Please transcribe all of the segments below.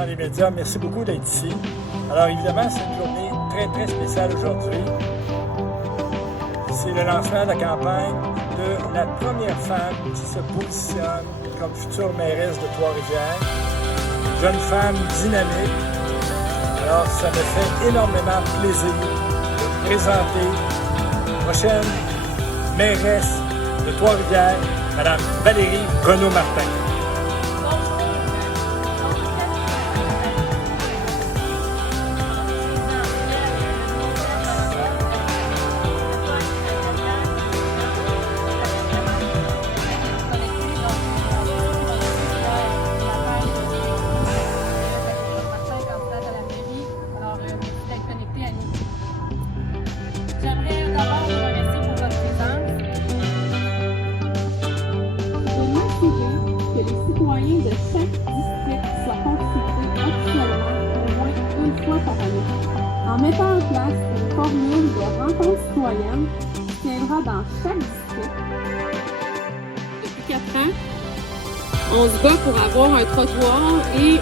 dans les médias. Merci beaucoup d'être ici. Alors évidemment, c'est une journée très, très spéciale aujourd'hui. C'est le lancement de la campagne de la première femme qui se positionne comme future mairesse de Trois-Rivières. Une jeune femme dynamique. Alors, ça me fait énormément plaisir de présenter la prochaine mairesse de Trois-Rivières, Mme Valérie Renaud-Martin. J'aimerais d'abord vous remercier pour votre présence. De m'assurer que les citoyens de chaque district soient consultés officiellement au moins une fois par année, en mettant en place une formule de rencontre citoyenne qui tiendra dans chaque district. Depuis 4 ans, on se bat pour avoir un trottoir et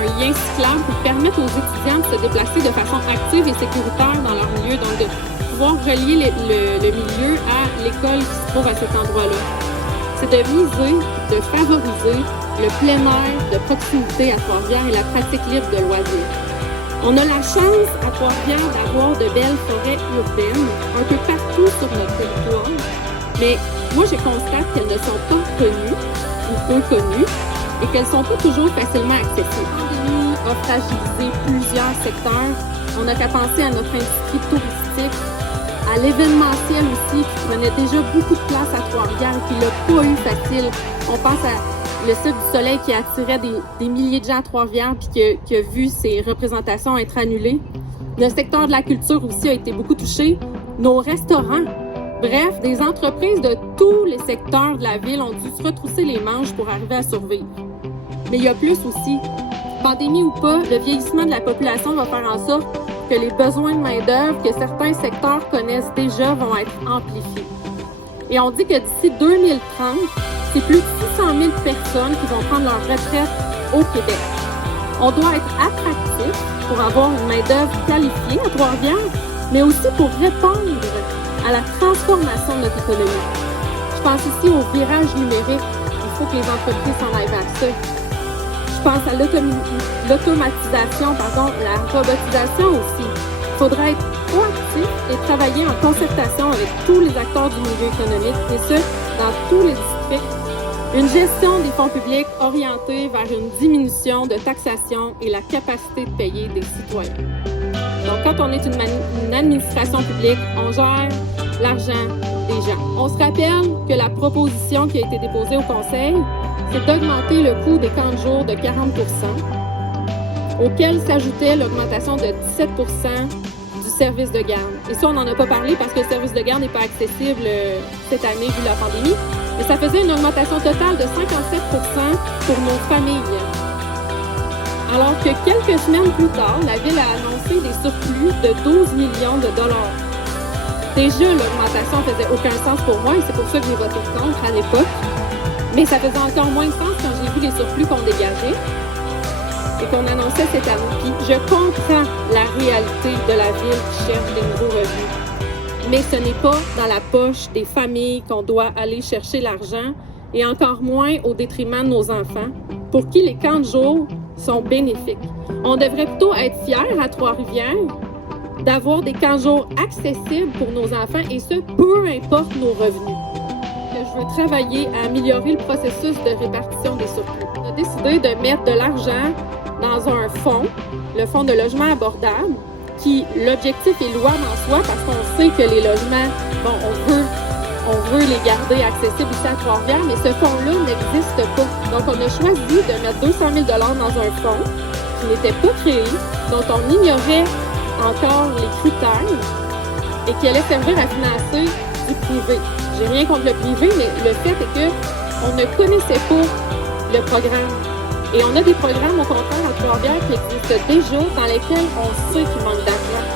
un lien cyclable pour permettre aux étudiants de se déplacer de façon active et sécuritaire dans leur milieu, donc de pouvoir relier le milieu à l'école qui se trouve à cet endroit-là. C'est de viser, de favoriser le plein air de proximité à Trois-Rivières et la pratique libre de loisirs. On a la chance à Trois-Rivières d'avoir de belles forêts urbaines un peu partout sur notre territoire, mais moi je constate qu'elles ne sont pas connues ou peu connues et qu'elles ne sont pas toujours facilement accessibles. La pandémie a fragilisé plusieurs secteurs. On n'a qu'à penser à notre industrie touristique, à l'événementiel aussi, qui prenait déjà beaucoup de place à Trois-Rivières et qui l'a pas eu facile. On pense à le Cirque du Soleil qui attirait des milliers de gens à Trois-Rivières puis qui a vu ses représentations être annulées. Le secteur de la culture aussi a été beaucoup touché. Nos restaurants, bref, des entreprises de tous les secteurs de la ville ont dû se retrousser les manches pour arriver à survivre. Mais il y a plus aussi. Pandémie ou pas, le vieillissement de la population va faire en sorte que les besoins de main-d'œuvre que certains secteurs connaissent déjà vont être amplifiés. Et on dit que d'ici 2030, c'est plus de 600 000 personnes qui vont prendre leur retraite au Québec. On doit être attractif pour avoir une main-d'œuvre qualifiée à Trois-Rivières, mais aussi pour répondre à la transformation de notre économie. Je pense ici au virage numérique. Il faut que les entreprises s'en aillent vers ça. Je pense à l'automatisation, la robotisation aussi. Il faudra être proactif et travailler en concertation avec tous les acteurs du milieu économique, et ce, dans tous les districts. Une gestion des fonds publics orientée vers une diminution de taxation et la capacité de payer des citoyens. Donc, quand on est une administration publique, on gère l'argent des gens. On se rappelle que la proposition qui a été déposée au Conseil, c'est d'augmenter le coût des camps de jour de 40 %, auquel s'ajoutait l'augmentation de 17 % du service de garde. Et ça, on n'en a pas parlé parce que le service de garde n'est pas accessible cette année vu la pandémie. Mais ça faisait une augmentation totale de 57 % pour nos familles. Alors que quelques semaines plus tard, la Ville a annoncé des surplus de 12 millions de dollars. Déjà, l'augmentation faisait aucun sens pour moi et c'est pour ça que j'ai voté contre à l'époque. Mais ça faisait encore moins de sens quand j'ai vu les surplus qu'on dégageait et qu'on annonçait cette année. Puis je comprends la réalité de la Ville qui cherche des nouveaux revenus. Mais ce n'est pas dans la poche des familles qu'on doit aller chercher l'argent et encore moins au détriment de nos enfants, pour qui les camps de jour sont bénéfiques. On devrait plutôt être fiers à Trois-Rivières d'avoir des camps de jour accessibles pour nos enfants et ce, peu importe nos revenus. Je veux travailler à améliorer le processus de répartition des surplus. On a décidé de mettre de l'argent dans un fonds, le fonds de logement abordable, qui, l'objectif est louable en soi parce qu'on sait que les logements, on veut les garder accessibles ici à Trois-Rivières, mais ce fonds-là n'existe pas. Donc, on a choisi de mettre 200 000 $ dans un fonds qui n'était pas créé, dont on ignorait encore les critères et qui allait servir à financer du privé. J'ai rien contre le privé, mais le fait est qu'on ne connaissait pas le programme. Et on a des programmes, au contraire, à Trois-Rivières qui existent déjà, dans lesquels on sait qu'il manque d'argent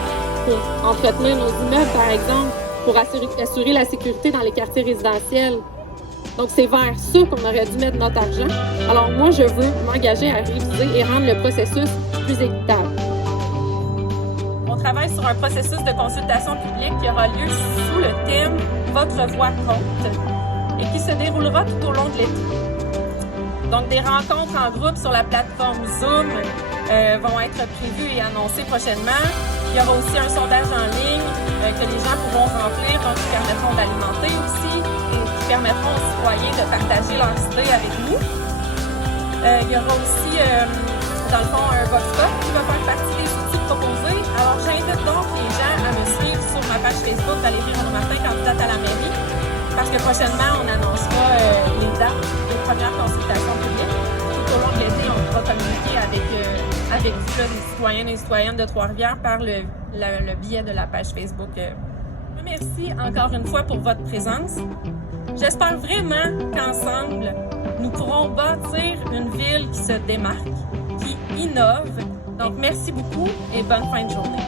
pour entretenir nos immeubles, par exemple, pour assurer la sécurité dans les quartiers résidentiels. Donc, c'est vers ça qu'on aurait dû mettre notre argent. Alors, moi, je veux m'engager à réviser et rendre le processus plus équitable. On travaille sur un processus de consultation publique qui aura lieu sous le thème « Votre voix compte » et qui se déroulera tout au long de l'été. Donc, des rencontres en groupe sur la plateforme Zoom vont être prévues et annoncées prochainement. Il y aura aussi un sondage en ligne que les gens pourront remplir, donc qui permettront d'alimenter aussi et qui permettront aux citoyens de partager leurs idées avec nous. Il y aura aussi, dans le fond, un vox pop qui va faire partie des outils proposés. Alors, j'invite donc les gens à me suivre sur ma page Facebook Valérie Renaud-Martin, candidate à la mairie, parce que prochainement, on annoncera les dates des premières consultations publiques. Tout au long de l'été, on pourra communiquer avec vous, là, des citoyens et des citoyennes de Trois-Rivières par le biais de la page Facebook. Merci encore une fois pour votre présence. J'espère vraiment qu'ensemble, nous pourrons bâtir une ville qui se démarque, qui innove. Donc, merci beaucoup et bonne fin de journée.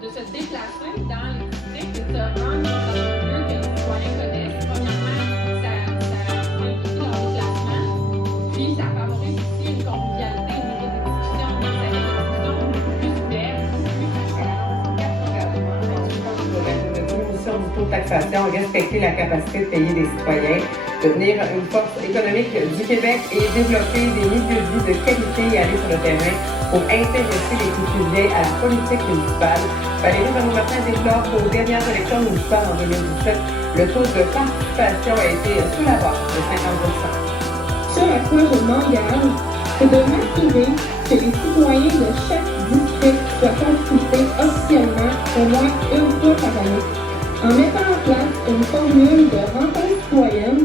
De se déplacer dans les districts et de se rendre dans un lieu que les citoyens connaissent. Premièrement, ça simplifie leur déplacement, puis ça favorise aussi une convivialité au niveau des discussions, donc ça fait des discussions beaucoup plus ouvertes, plus Notre mission du taux de taxation, respecter la capacité de payer des citoyens, devenir une force économique du Québec et développer des milieux de vie de qualité et aller sur le terrain pour intéresser les Québécois à la politique municipale. Valérie Renaud-Martin déclare qu'aux dernières élections municipales en 2017, le taux de participation a été sous la barre de 50%. Ce à quoi je m'engage, c'est de m'assurer que les citoyens de chaque district soient consultés officiellement au moins une fois par année, en mettant en place une formule de rencontre citoyenne